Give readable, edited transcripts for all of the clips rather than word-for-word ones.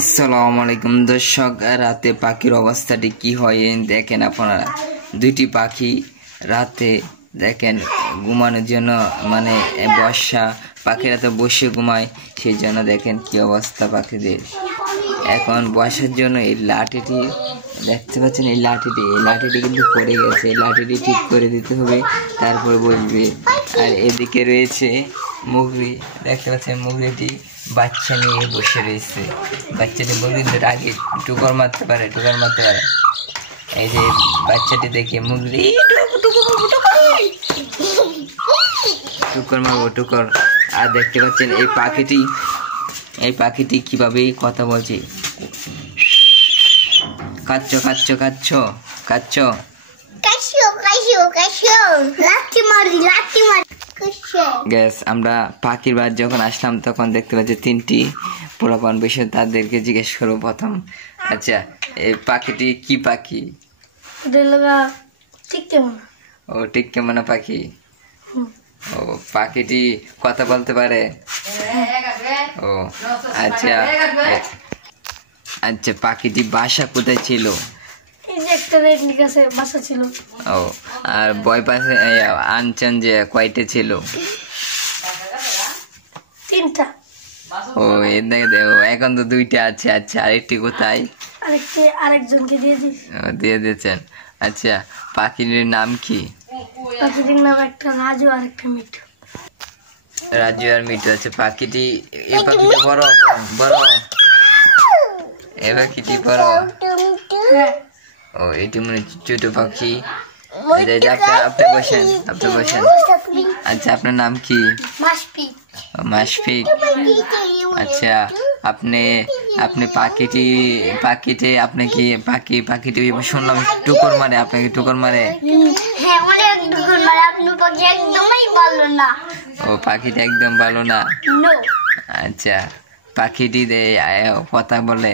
আসসালামু আলাইকুম দর্শক, রাতে পাখির অবস্থাটি কি হয় দেখেন আপনারা। দুইটি পাখি রাতে দেখেন ঘুমানোর জন্য মানে বর্ষা, পাখিরা তো বসে ঘুমায়, সেই জন্য দেখেন কি অবস্থা পাখিদের। এখন বসার জন্য এই লাঠিটি দেখতে পাচ্ছেন, এই লাঠিটি কিন্তু পড়ে গেছে, এই লাঠিটি ঠিক করে দিতে হবে, তারপর বসবে। আর এদিকে রয়েছে মুগরি, দেখতে পাচ্ছেন মুগরিটি বাচ্চা নিয়ে বসে রয়েছে। বাচ্চাটি মুগরিদের আগে টুকর মারতে পারে। এই যে বাচ্চাটি দেখে মুগরি টুকর। আর দেখতে পাচ্ছেন এই পাখিটি কিভাবে কথা বলছে, কাচ্ছ। গ্যাস আমরা পাখির বাদ যখন আসলাম তখন দেখতে পাচ্ছি তিনটি পোলাপান বসে, তাদেরকে জিজ্ঞেস করবো প্রথম। আচ্ছা, এই পাখিটি কি পাখি? ও টিককেমনা পাখি। ও পাখিটি কথা বলতে পারে? ও আচ্ছা। আচ্ছা, পাখিটি বাসা কোথায় ছিল? ও আর বয় পাশে আনছেন যে কয়টা ছিল? 3টা। ও এখন তো 2টা আছে। আচ্ছা, আরেকটি কোথায়? আরেকজনকে দিয়ে দিয়েছেন। আচ্ছা, পাখির নাম কি? পাখিটির নাম একটা রাজু আর একটা মিঠু। রাজু আর মিঠু। আচ্ছা, পাখিটি বড়। ও এটি মনে ছোট পাখি। আপনি বসেন। আচ্ছা, আপনার নাম কি? মাশফিক। আচ্ছা, আপনি পাখিটি আপনি কি পাখিটি শুনলাম টুকর মারে, আপনাকে টুকর মারে? ও পাখিটা একদম ভালো না। আচ্ছা, পাখিটি কথা বলে?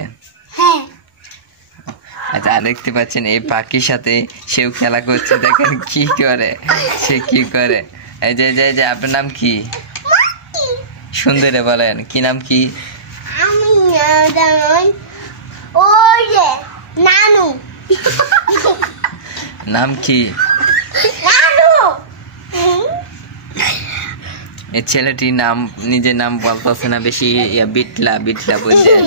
আচ্ছা, আর দেখতে পাচ্ছেন এই পাখির সাথে সেও খেলা করছে, দেখেন কি করে। এই যে আপনার নাম কি? সুন্দরে বলেন, কি নাম কি? নাম কি? এই ছেলেটির নাম নিজের নাম বলতেছে না, বেশি বিটলা বুঝছেন।